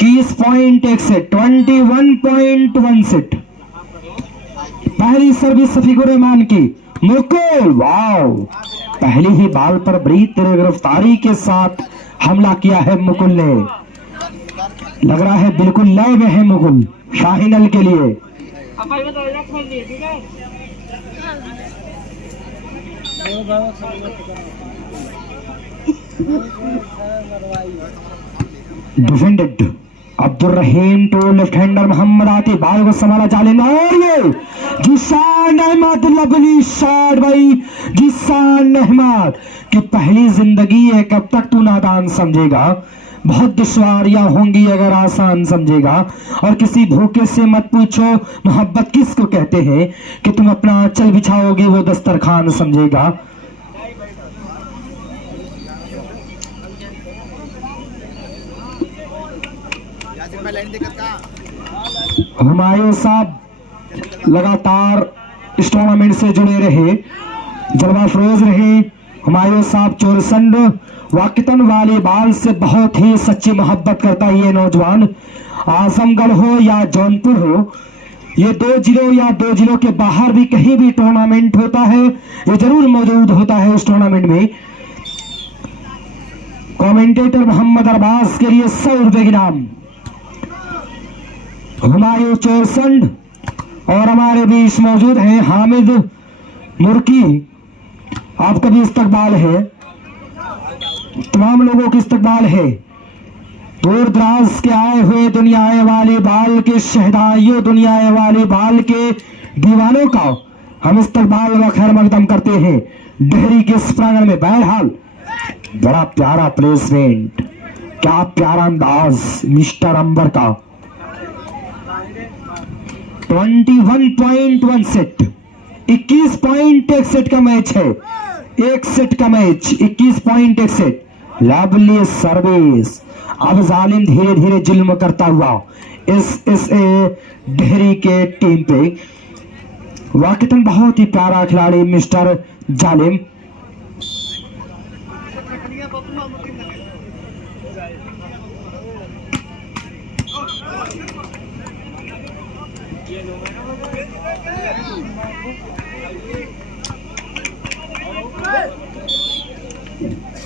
21 point एक set, 21.1 set. पहली service Shafiqur Rahman की, मुकुल वाओ, पहली ही बॉल पर बड़ी तेज गिरफ्तारी के साथ हमला किया है मुकुल ने। लग रहा है बिल्कुल लय में है मुकुल फाइनल के लिए। Defended Abdul Rahim to left hander Mohammad Atif, ball को संभाला जालिम और ये जिसान अहमद, लवली शॉट भाई जिसान अहमद की पहली जिंदगी है, कब तक तू नादान समझेगा, बहुत दुश्वारियां होंगी अगर आसान समझेगा। और किसी भूखे से मत पूछो मोहब्बत किसको कहते हैं, कि तुम अपना चल बिछाओगे वो दस्तरखान समझेगा। हुमायूं साहब लगातार इस टूर्नामेंट से जुड़े रहे, जलवा फरोज रहे। हुमायूं साहब चोरसंड वाकितन वाली बाल से बहुत ही सच्ची मोहब्बत करता है ये नौजवान। आजमगढ़ हो या जौनपुर हो, ये दो जिलों के बाहर भी कहीं भी टूर्नामेंट होता है ये जरूर मौजूद होता है उस टूर्नामेंट में। कमेंटेटर मोहम्मद अरबाज के लिए 100 रुपए की नाम। हुमायूं चोरसंड और हमारे बीच मौजूद हैं हामिद मुर्की, आपका भी इस्तकबाल है, तमाम लोगों की इस्तकबाल है। दूर दराज के आए हुए दुनियाए वाली बाल के शहदाइयों, दुनियाए वाली बाल के दीवानों का हम इस्तकबाल व खैर मकदम करते हैं डेहरी के इस प्रांगण में। बहरहाल बड़ा प्यारा प्लेसमेंट, क्या प्यारा अंदाज मिस्टर अंबर का। 21.1 सेट, 21.1 सेट का मैच है, एक सेट का मैच, 21.1 सेट। लवली सर्विस, अब जालिम धीरे धीरे जुल्म करता हुआ इस डेहरी के टीम पे। वाकईतन बहुत ही प्यारा खिलाड़ी मिस्टर जालिम।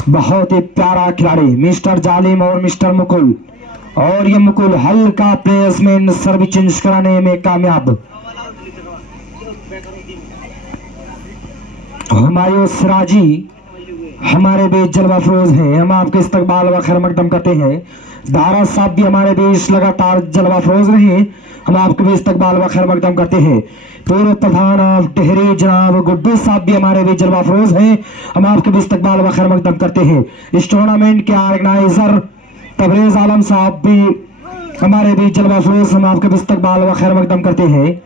बहुत ही प्यारा खिलाड़ी मिस्टर जालिम और मिस्टर मुकुल, और ये मुकुल हल्का प्लेसमेंट सर्विस चेंज कराने में कामयाब। हुमायूं सिराजी हमारे बीच जलवा फरोज हैं, हम आपके इस्तकबाल व खैर मकदम करते हैं। दारा साहब भी हमारे बीच लगातार जलवा फरोज रहे, हम आपके भी इस्तकबाल व खैर मकदम करते हैं। पूर्व प्रधान ऑफ डेहरी जनाब गुड्डू साहब भी हमारे बीच जलवा फरोज हैं, हम आपके भी इस्तकबाल व खैर मकदम करते हैं। इस टूर्नामेंट के ऑर्गेनाइजर तबरेज आलम साहब भी हमारे बीच जलवा फरोज, हम आपके भी इस्तकबाल व खैर मकदम करते हैं।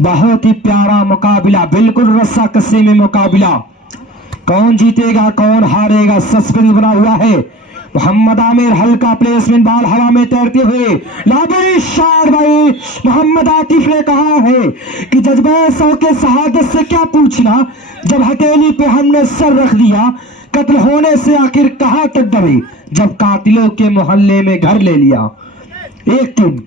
बहुत ही प्यारा मुकाबला, बिल्कुल रस्सा कस्सी में मुकाबला। कौन जीतेगा कौन हारेगा सस्पेंस बना हुआ है। मोहम्मद आमिर हल्का प्लेसमेंट, बाल हवा में तैरते हुए लाबरी शॉट भाई। मोहम्मद आतिफ ने कहा है कि जज्बे सौ के शहादत से क्या पूछना, जब हथेली पे हमने सर रख दिया, कत्ल होने से आखिर कहां तक डरे, जब कातिलों के मोहल्ले में घर ले लिया। एक टीम,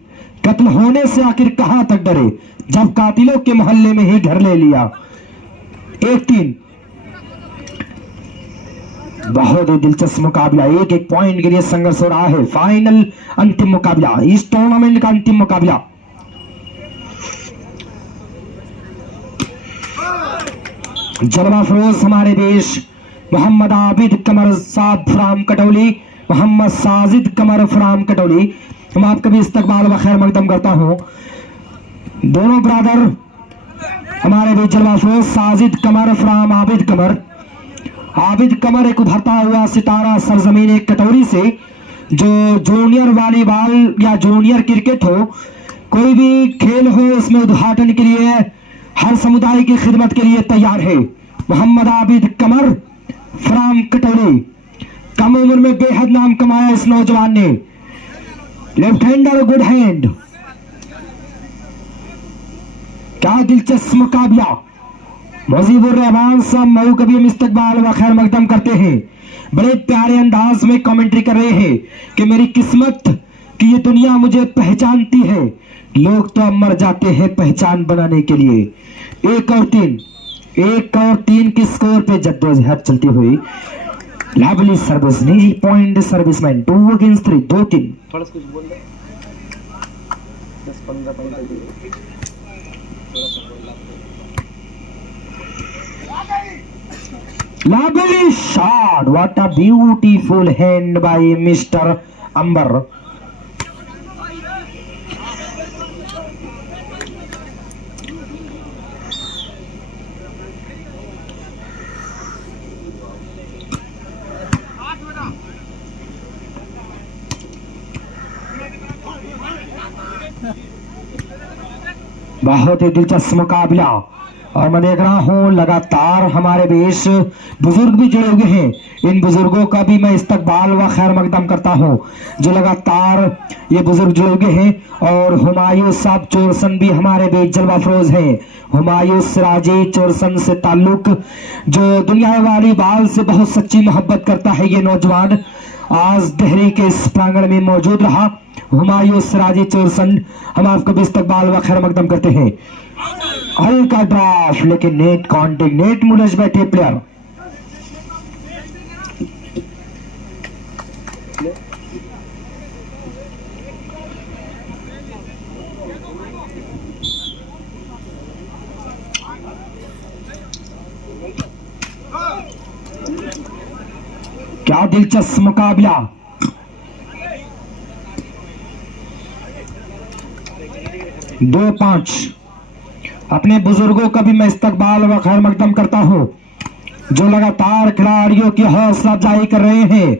कत्ल होने से आखिर कहां तक डरे, जब कातिलों के मोहल्ले में ही घर ले लिया। एक टीम, बहुत ही दिलचस्प मुकाबला, एक पॉइंट के लिए संघर्ष हो रहा है। फाइनल अंतिम मुकाबला, इस टूर्नामेंट का अंतिम मुकाबला। जलवा फरोज हमारे देश मोहम्मद आबिद कमर साहब फ्राम कटौली, मोहम्मद साजिद कमर फ्राम कटौली, हम आपका भी इस्तकबाल व खैर मकदम करता हूं। दोनों ब्रदर हमारे भी जलवा फरोज, साजिद कमर फ्राम आबिद कमर। आबिद कमर एक उभरता हुआ सितारा सरजमीन कटौरी से, जो जूनियर वॉलीबॉल या जूनियर क्रिकेट हो, कोई भी खेल हो, इसमें उद्घाटन के लिए हर समुदाय की खिदमत के लिए तैयार है। मोहम्मद आबिद कमर फ्राम कटोली। कम उम्र में बेहद नाम कमाया इस नौजवान ने। Left hander good hand. क्या दिलचस्प मुकाबला। मुजीबुर रहमान साहब मऊ कभी हम इस्तकबाल व खैर मकदम करते हैं। बड़े प्यारे अंदाज में कमेंट्री कर रहे हैं कि मेरी किस्मत कि ये दुनिया मुझे पहचानती है। लोग तो अब मर जाते हैं पहचान बनाने के लिए। 1 और 3 के स्कोर पे जद्दोजहद चलती हुई। लवली सर्विस नहीं पॉइंट सर्विसमैन 2 अगेंस्ट 3 2-3। थोड़ा कुछ बोल दे 10-15 point. Lovely shot. What a beautiful hand by Mr. Amber. बहुत ही दिलचस्प मुकाबला और मैं देख रहा हूँ लगातार हमारे बीच बुजुर्ग भी जुड़े हुए हैं। इन बुजुर्गों का भी मैं इस्तकबाल व खैर मकदम करता हूँ जो लगातार ये बुजुर्ग जुड़े हुए हैं। और हुमायूं साहब चोरसन भी हमारे बीच जलवा फरोज हैं। हुमायूं सिराजी चोरसन से ताल्लुक जो दुनिया वाली बाल से बहुत सच्ची मोहब्बत करता है ये नौजवान आज देहरी के इस प्रांगण में मौजूद रहा। हुमायूं सिराजी चोरसन हम आपको भी इस्तकबाल व खैर मकदम करते हैं। हल्का ड्राफ्ट लेकिन नेट कॉन्टेक्ट नेट मुलज बैठे प्लेयर। क्या दिलचस्प मुकाबला। दो 5। अपने बुजुर्गों का भी मैं इस्तकबाल व खैर मकदम करता हूं जो लगातार खिलाड़ियों की हौसला अफजाई कर रहे हैं।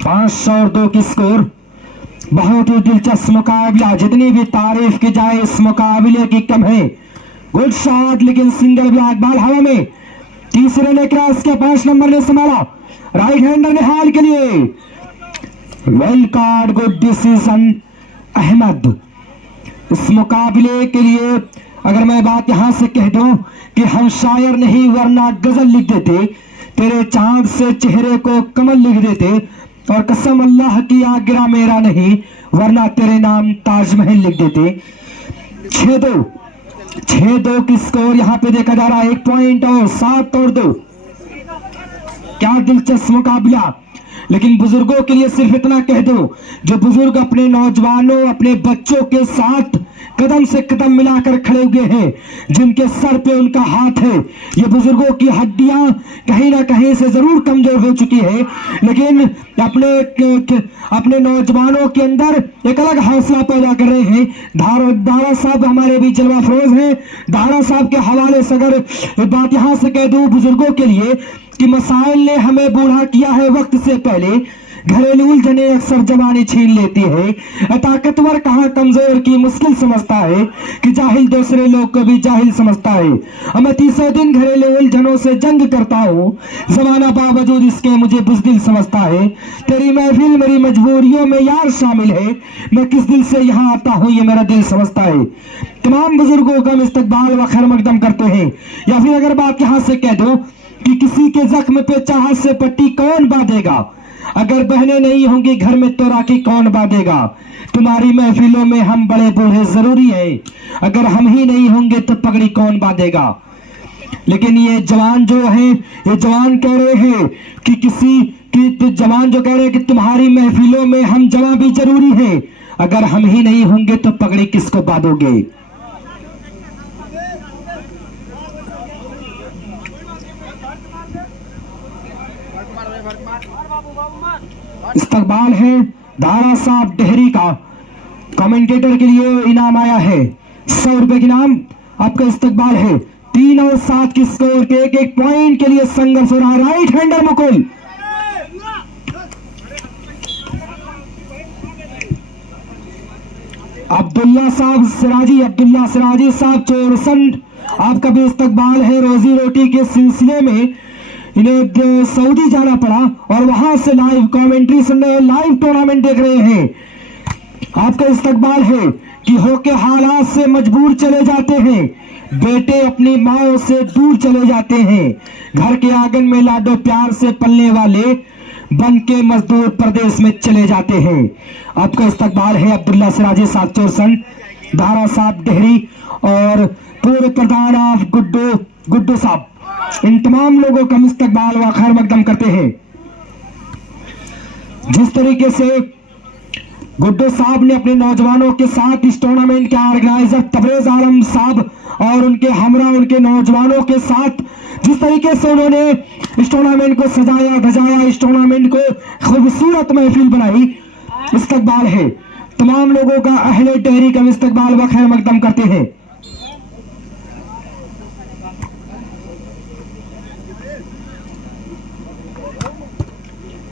पांच और 2 की स्कोर। बहुत ही दिलचस्प मुकाबला। जितनी भी तारीफ की जाए इस मुकाबले की कम है। गुड शॉट लेकिन सिंगल ब्लैक बॉल हवा में। तीसरे ने क्रॉस के 5 नंबर ने संभाला। राइट हैंडर ने हाल के लिए well card good decision Ahmad. इस मुकाबले के लिए अगर मैं बात यहां से कह दूं कि हम शायर नहीं वरना गजल लिख देते। तेरे चांद से चेहरे को कमल लिख देते और कसम अल्लाह की आज्ञा मेरा नहीं वरना तेरे नाम ताजमहल लिख देते। 6-2 की स्कोर यहां पे देखा जा रहा है। 1 पॉइंट और 7 और 2। क्या दिलचस्प मुकाबला। लेकिन बुजुर्गों के लिए सिर्फ इतना कह दो जो बुजुर्ग अपने नौजवानों अपने बच्चों के साथ कदम से कदम मिलाकर खड़े हुए हैं जिनके सर पे उनका हाथ है। ये बुजुर्गों की हड्डियां कहीं ना कहीं से जरूर कमजोर हो चुकी है लेकिन अपने नौजवानों के अंदर एक अलग हौसला पैदा कर रहे हैं। दारा साहब हमारे बीच जलवा फरोज हैं। दारा साहब के हवाले से अगर बात यहां से कह दूं बुजुर्गों के लिए कि मसाइल ने हमें बूढ़ा किया है वक्त से पहले। घरेलू उलझने अक्सर जवानी छीन लेती है। ताकतवर कहाँ कमजोर की मुश्किल समझता है कि जाहिल दूसरे लोग को भी जाहिल समझता है। मैं 30 दिन घरेलू उलझनों से जंग करता हूँ जमाना बावजूद इसके मुझे बुज़दिल समझता है। तेरी महफिल मेरी मजबूरियों में यार शामिल है। मैं किस दिल से यहाँ आता हूँ ये मेरा दिल समझता है। तमाम बुजुर्गों का हम इस्तकबाल व खैर मकदम करते हैं। या फिर अगर बात यहाँ से कह दो कि किसी के जख्म पे चाहत से पट्टी कौन बांधेगा। अगर बहनें नहीं होंगी घर में तो राखी कौन बांधेगा। तुम्हारी महफिलों में हम बड़े बूढ़े जरूरी है। अगर हम ही नहीं होंगे तो पगड़ी कौन बांधेगा। लेकिन ये जवान जो है ये जवान कह रहे हैं कि जवान जो कह रहे हैं कि तुम्हारी महफिलों में हम जवां भी जरूरी है। अगर हम ही नहीं होंगे तो पगड़ी किसको बांधोगे। इस्तकबाल है दारा साहब डेहरी का। कमेंटेटर के लिए इनाम आया है 100 रुपए के इनाम। आपका इस्तकबाल है 3 और 7 की स्कोर पे एक पॉइंट के लिए संघर्ष हो रहा है। राइट हैंडर मुकुल, अब्दुल्ला सिराजी साहब चोरसंड, आपका भी इस्तकबाल है। रोजी रोटी के सिलसिले में इन्हें सऊदी जाना पड़ा और वहां से लाइव कमेंट्री सुन रहे हैं, लाइव टूर्नामेंट देख रहे हैं। आपका इस्तकबाल है कि होके हालात से मजबूर चले जाते हैं, बेटे अपनी माओ से दूर चले जाते हैं, घर के आंगन में लाडो प्यार से पलने वाले बन के मजदूर प्रदेश में चले जाते हैं। आपका इस्तकबाल है अब्दुल्ला सिराजी साहब चोरसन, दारा साहब डेहरी और पूर्व प्रधान ऑफ गुड्डू साहब, इन तमाम लोगों का इस्तकबाल व खैर मकदम करते हैं। जिस तरीके से गुड्डू साहब ने अपने नौजवानों के साथ इस टूर्नामेंट के ऑर्गेनाइजर तबरेज आलम साहब और उनके हमरा उनके नौजवानों के साथ जिस तरीके से उन्होंने इस टूर्नामेंट को सजाया धजाया, इस टूर्नामेंट को खूबसूरत महफिल बनाई, इस्तकबाल है तमाम लोगों का। अहले डेहरी का इस्तकबाल व खैर मकदम करते हैं।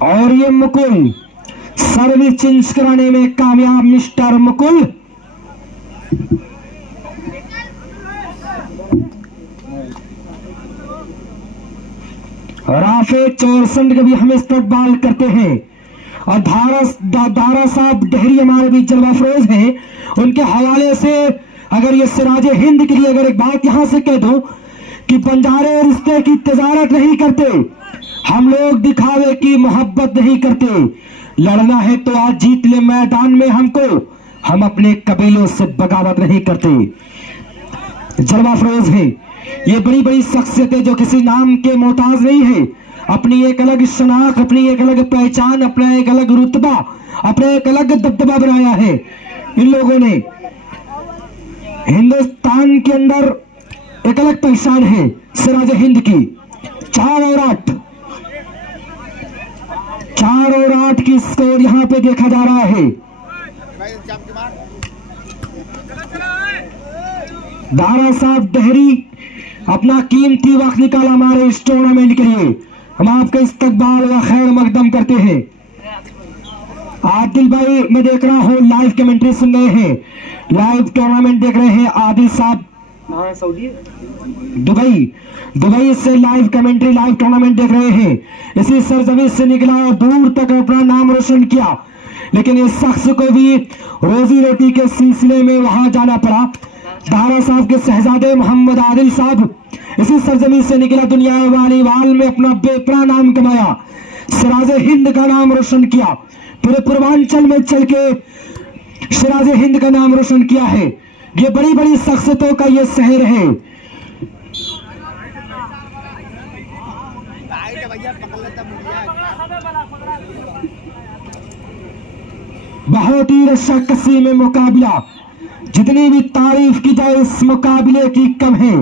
और ये मुकुल सर्विस चेंज कराने में कामयाब, मिस्टर मुकुल। राफे चोरसंड के भी हम इस्तकबाल करते हैं और दारा साहब डेहरी हमारे बीच जलवा फरोज हैं। उनके हवाले से अगर ये सिराजे हिंद के लिए अगर एक बात यहां से कह दूं कि बंजारे रिश्ते की तजारत नहीं करते, हम लोग दिखावे की मोहब्बत नहीं करते, लड़ना है तो आज जीत ले मैदान में हमको, हम अपने कबीलों से बगावत नहीं करते। जलवा फरोज है ये बड़ी बड़ी शख्सियतें जो किसी नाम के मोहताज नहीं है, अपनी एक अलग शनाख्त, अपनी एक अलग पहचान, अपना एक अलग रुतबा, अपना एक अलग दबदबा बनाया है। इन लोगों ने हिंदुस्तान के अंदर एक अलग पहचान है सिराज हिंद की। 4 और 8 की स्कोर यहां पे देखा जा रहा है। दारा साहब डेहरी अपना कीमती वक्त निकाला हमारे इस टूर्नामेंट के लिए, हम आपका इस्तकबाल व खैर मकदम करते हैं। आदिल भाई मैं देख रहा हूँ लाइव कमेंट्री सुन रहे हैं, लाइव टूर्नामेंट देख रहे हैं। आदिल साहब दुबई से लाइव कमेंट्री लाइव टूर्नामेंट देख रहे हैं। इसी सरजमीन से निकला और दूर तक अपना नाम रोशन किया, लेकिन इस शख्स को भी रोजी रोटी के सिलसिले में वहां जाना पड़ा। दारा साहब के शहजादे मोहम्मद आदिल साहब इसी सरजमीन से निकला, दुनिया वालीवाल में अपना बेपरा नाम कमाया, सिराज हिंद का नाम रोशन किया, पूरे पूर्वांचल में चल के सिराज हिंद का नाम रोशन किया है। ये बड़ी बड़ी शख्सियतों का ये शहर है। बहुत ही रस्साकसी में मुकाबला, जितनी भी तारीफ की जाए इस मुकाबले की कम है।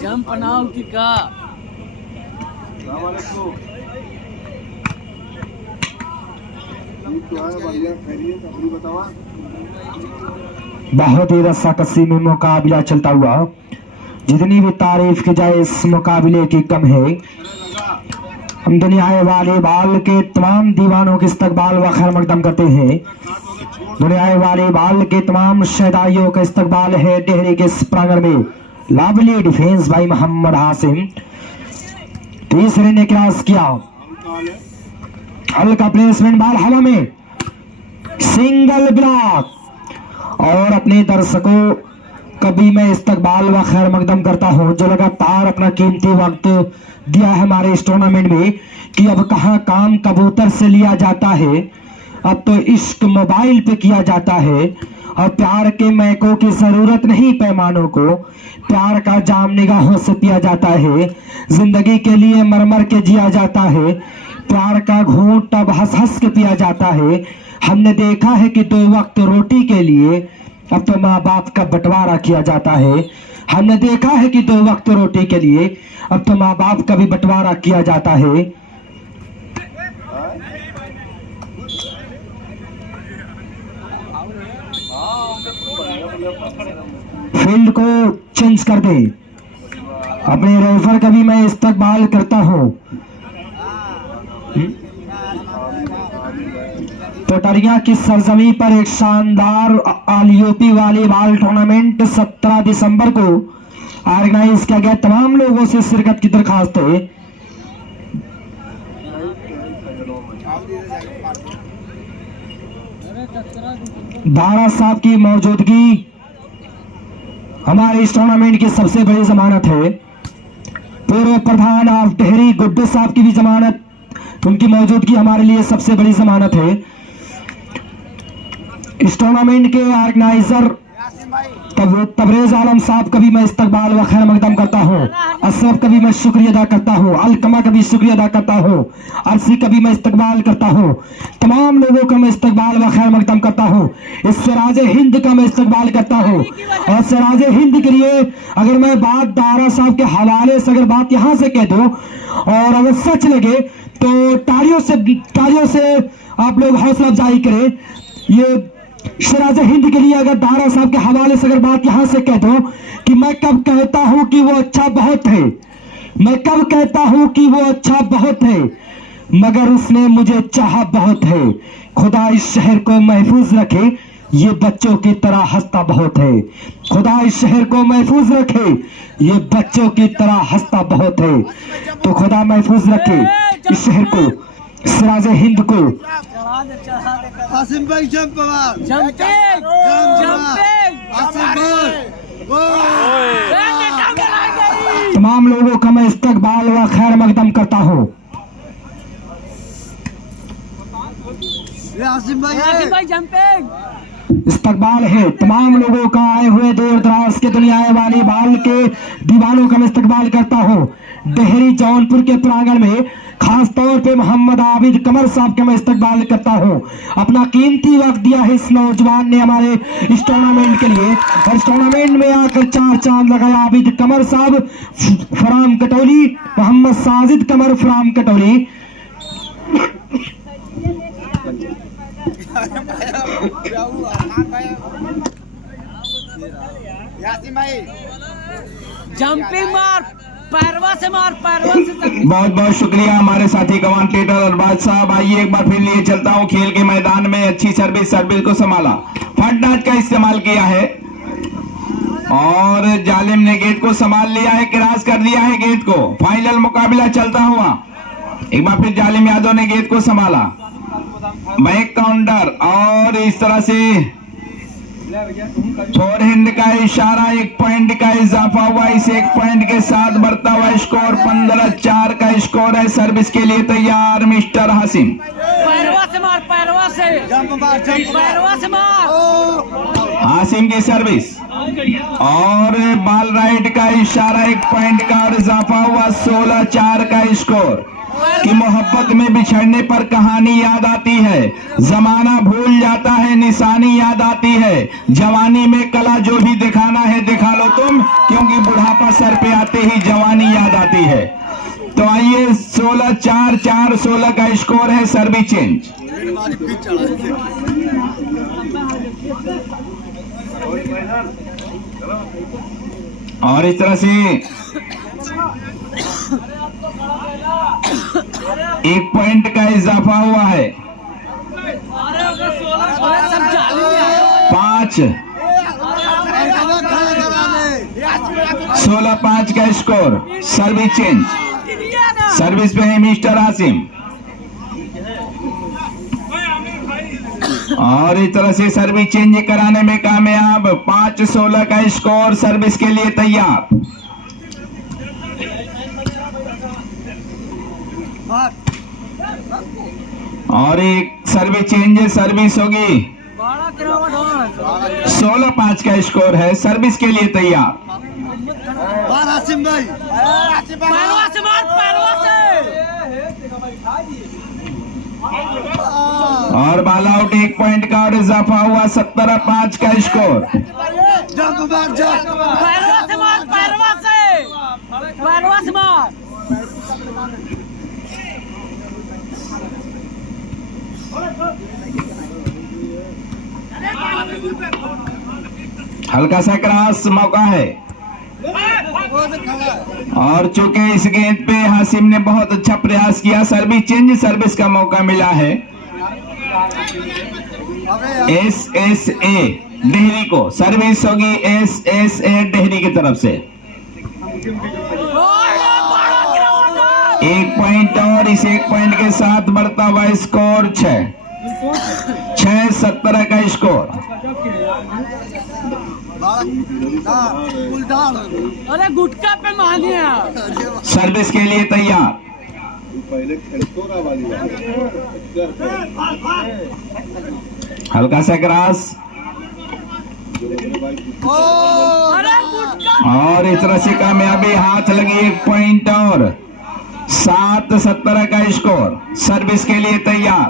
जंप नाउ की का बहुत ही रस्साकसी में मुकाबला चलता हुआ, जितनी भी तारीफ की जाए इस मुकाबले की कम है। हम दुनिया वालीबाल के तमाम दीवानों के इस्तकबाल व खैर मकदम करते हैं। दुनिया वालीबाल के तमाम शहदाइयों का इस्तकबाल है डेहरी के इस प्रांगण में। लावली डिफेंस भाई मोहम्मद हासिम, तीसरे ने क्रॉस किया, हल्का प्लेसमेंट, बाल हवा में, सिंगल ब्लॉक। और अपने दर्शकों कभी मैं इस्तकबाल व खैर मकदम करता हूं जो लगातार अपना कीमती वक्त दिया है हमारे इस टूर्नामेंट में, कि अब कहां काम कबूतर से लिया जाता है, अब तो इश्क मोबाइल पे किया जाता है। और प्यार के मैकों की जरूरत नहीं पैमानों को, प्यार का जाम निगाहों से पिया जाता है, जिंदगी के लिए मर मर के जिया जाता है, प्यार का घूंट तब हंस हंस के पिया जाता है। हमने देखा है कि 2 वक्त रोटी के लिए अब तो माँ बाप का बंटवारा किया जाता है। हमने देखा है कि 2 वक्त रोटी के लिए अब तो माँ बाप का भी बंटवारा किया जाता है। फील्ड को चेंज कर दे। अपने रेफर का भी मैं इस्तकबाल करता हूं। टोटरिया की सरजमी पर एक शानदार आलियोपी वॉलीबॉल टूर्नामेंट 17 दिसंबर को ऑर्गेनाइज किया गया। तमाम लोगों से शिरकत की दरखास्त है। दारा साहब की मौजूदगी हमारे इस टूर्नामेंट की सबसे बड़ी जमानत है। पूर्व प्रधान ऑफ टेहरी गुड्डू साहब की भी जमानत, उनकी मौजूदगी हमारे लिए सबसे बड़ी जमानत है। इस टूर्नामेंट के ऑर्गेनाइजर तबरेज आलम साहब का भी मैं इस्तकबाल व खैर मकदम करता हूँ। असरफ का भी मैं शुक्रिया अदा करता हूँ। अलकमा का भी शुक्रिया अदा करता हूँ। अरसी का भी मैं इस्तकबाल करता हूँ। तमाम लोगों का मैं इस्तकबाल व खैर मकदम करता हूँ। इस सिराज हिंद का मैं इस्तकबाल करता हूँ। और सिराज हिंद के लिए अगर मैं बात दारा साहब के हवाले से अगर बात यहाँ से कह दूँ और अगर सच लगे तो तालियों से आप लोग हौसला अफजाई करें। ये सिराज हिंद के लिए अगर दारा साहब के हवाले से अगर बात यहां से कह दो कि मैं कब कहता हूं कि वो अच्छा बहुत है, मैं कब कहता हूं कि वो अच्छा बहुत है, मगर उसने मुझे चाहा बहुत है। खुदा इस शहर को महफूज रखे, ये बच्चों की तरह हंसता बहुत है। खुदा इस शहर को महफूज रखे, ये बच्चों की तरह हंसता बहुत है। तो खुदा महफूज रखे इस शहर को, सिराज हिंद को। आसिम भाई जंप मार, जंपिंग तमाम लोगों का मैं इस्तकबाल व खैर मकदम करता हूँ। आसिम भाई जंपिंग इस्तकबाल है तमाम लोगों का, आए हुए दूर दराज के दुनिया वाली बाल के दीवानों का मैं इस्तकबाल करता हूँ। डेहरी जौनपुर के प्रांगण में खास तौर पे मोहम्मद आबिद कमर साहब का मैं इस्तकबाल करता हूँ। अपना कीमती वक्त दिया है इस नौजवान ने हमारे इस टूर्नामेंट के लिए, और इस टूर्नामेंट में आकर 4 चांद लगाया आबिद कमर साहब फराम कटोली, मोहम्मद साजिद कमर फराम कटोली। जंपिंग मार, पैरवा से मार, पैरवा से। बहुत बहुत शुक्रिया हमारे साथी कमेंटेटर अरबाज साहब। आइए एक बार फिर लिए चलता हूं। खेल के मैदान में अच्छी सर्विस को संभाला, फटनाज का इस्तेमाल किया है और जालिम ने गेट को संभाल लिया है, क्रॉस कर दिया है गेट को। फाइनल मुकाबला चलता हुआ, एक बार फिर जालिम यादव ने गेट को संभाला, बैक काउंटर और इस तरह से फोरहैंड का इशारा, 1 पॉइंट का इजाफा हुआ। इस 1 पॉइंट के साथ बढ़ता हुआ स्कोर 15-4 का स्कोर है। सर्विस के लिए तैयार मिस्टर हासिम। पैरवा से मार, पैरवा से जंप मार, पैरवा से मार। हासिम की सर्विस और बाल राइट का इशारा, 1 पॉइंट का और इजाफा हुआ। 16-4 का स्कोर। कि मोहब्बत में बिछड़ने पर कहानी याद आती है, जमाना भूल जाता है, निशानी याद आती है। जवानी में कला जो भी दिखाना है दिखा लो तुम, क्योंकि बुढ़ापा सर पे आते ही जवानी याद आती है। तो आइए 16-4, 16 का स्कोर है। सर्विस चेंज और इस तरह से 1 पॉइंट का इजाफा हुआ है। 16-5 का स्कोर। सर्विस चेंज, सर्विस पे है मिस्टर हासिम और इस तरह से सर्विस चेंज कराने में कामयाब। 5-16 का स्कोर। सर्विस के लिए तैयार। और एक सर्विस चेंज, सर्विस होगी। 16-5 का स्कोर है। सर्विस के लिए तैयार। आसिम भाई, पैरवा से मार, पैरवा से। और बाल आउट, 1 पॉइंट का और इजाफा हुआ। 17-5 का स्कोर। जंप मार, जंप पैरवा से मार, पैरवा से, पैरवा से मार। हल्का सा क्रॉस मौका है। वो तो खड़ा है। और चूंकि इस गेंद पे हासिम ने बहुत अच्छा प्रयास किया, सर्विस चेंज, सर्विस का मौका मिला है अबे यार, SSA डेहरी को। सर्विस होगी SSA डेहरी की तरफ से। 1 पॉइंट और इस 1 पॉइंट के साथ बढ़ता हुआ स्कोर 6-17 का स्कोर। उल्टा अरे गुटका पे मानिए आप। सर्विस के लिए तैयार। हल्का सा क्रॉस अरे गुटका और इस तरह से कामयाबी हाथ लगी। 1 पॉइंट और 7-17 का स्कोर। सर्विस के लिए तैयार।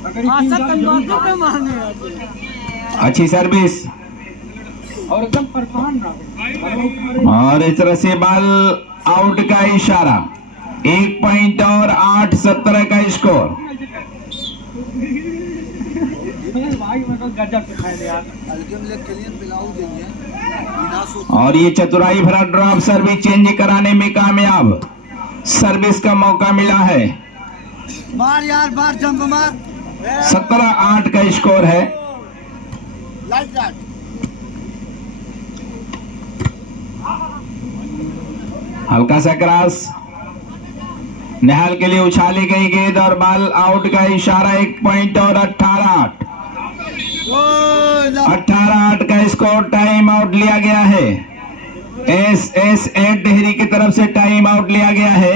आशा तंबाकू पे मानिए। अच्छी सर्विस और एकदम परेशान और इस तरह से बॉल आउट का इशारा। 1 पॉइंट और 8-17 का स्कोर। और ये चतुराई भरा ड्रॉप सर्विस चेंज कराने में कामयाब। सर्विस का मौका मिला है। मार यार, मार, जंप मार। 17-8 का स्कोर है। Light light. हल्का सा क्रॉस निहाल के लिए उछाली गई गेंद और बॉल आउट का इशारा। 1 पॉइंट और 18-8। 18-8 का स्कोर। टाइम आउट लिया गया है। SSA डेहरी की तरफ से टाइम आउट लिया गया है।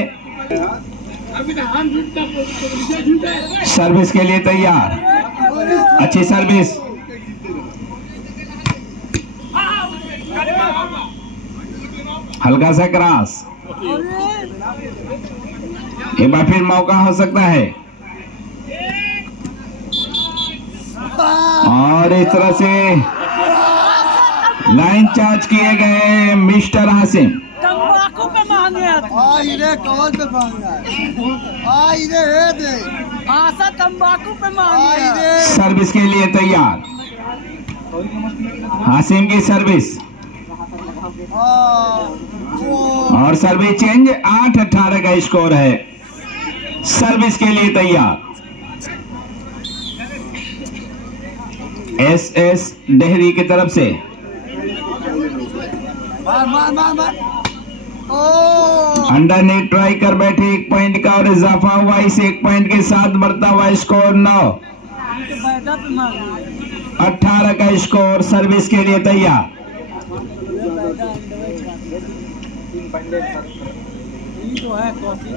सर्विस के लिए तैयार। अच्छी सर्विस। हल्का सा क्रॉस। एक बार फिर मौका हो सकता है। और इस तरह से लाइन चार्ज किए गए मिस्टर हासिम। तंबाकू पे मानिए। आई रे, कवर पे भाग रहा है। आई रे, हे दे। आशा तंबाकू पे आई मानिए। रे। सर्विस के लिए तैयार। हासिम की सर्विस और सर्विस चेंज। 8-18 का स्कोर है। सर्विस के लिए तैयार। SS डेहरी की तरफ से। मार मार मार मार। अंडर नेट ट्राई कर बैठे। 1 पॉइंट का और इजाफा हुआ। इस 1 पॉइंट के साथ बढ़ता हुआ स्कोर बैठा पे मानिए। 18 का स्कोर। सर्विस के लिए तैयार। तो है कॉफी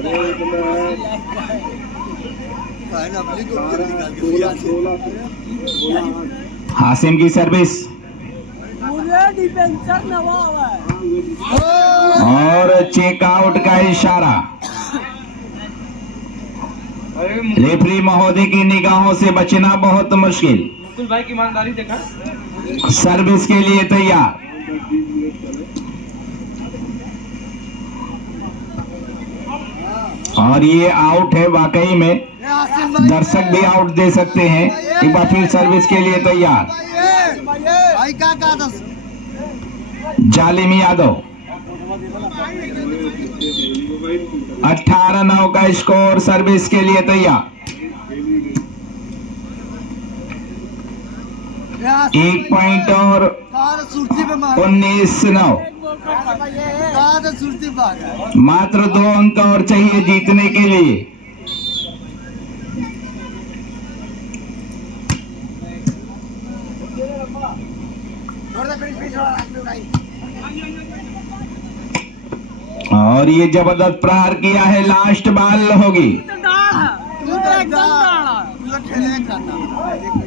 अपनी को निकाल के दिया। हासिम की सर्विस पूरे डिफेंसर नवाब है। और चेकआउट का इशारा। रेफरी महोदय की निगाहों से बचना बहुत मुश्किल। मुकुल भाई की ईमानदारी देखा। सर्विस के लिए तैयार। और ये आउट है वाकई में। दर्शक भी आउट दे सकते हैं। एक बार फिर सर्विस के लिए तैयार। भाई का दस। जालिम यादव। 18-9 का स्कोर। सर्विस के लिए तैयार। 1 पॉइंट और सुरती पे मार। 19-9। सुरती भाग। मात्र 2 अंक और चाहिए जीतने के लिए। और ये जबरदस्त प्रहार किया है। लास्ट बॉल होगी।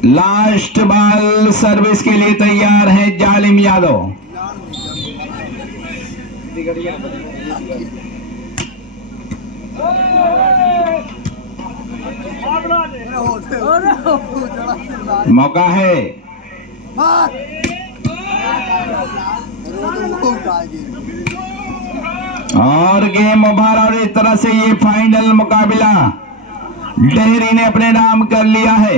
Last ball. सर्विस के लिए तैयार है जालिम यादव। मौका है। और गेम ओवर। और इस तरह से ये फाइनल मुकाबला डेहरी ने अपने नाम कर लिया है।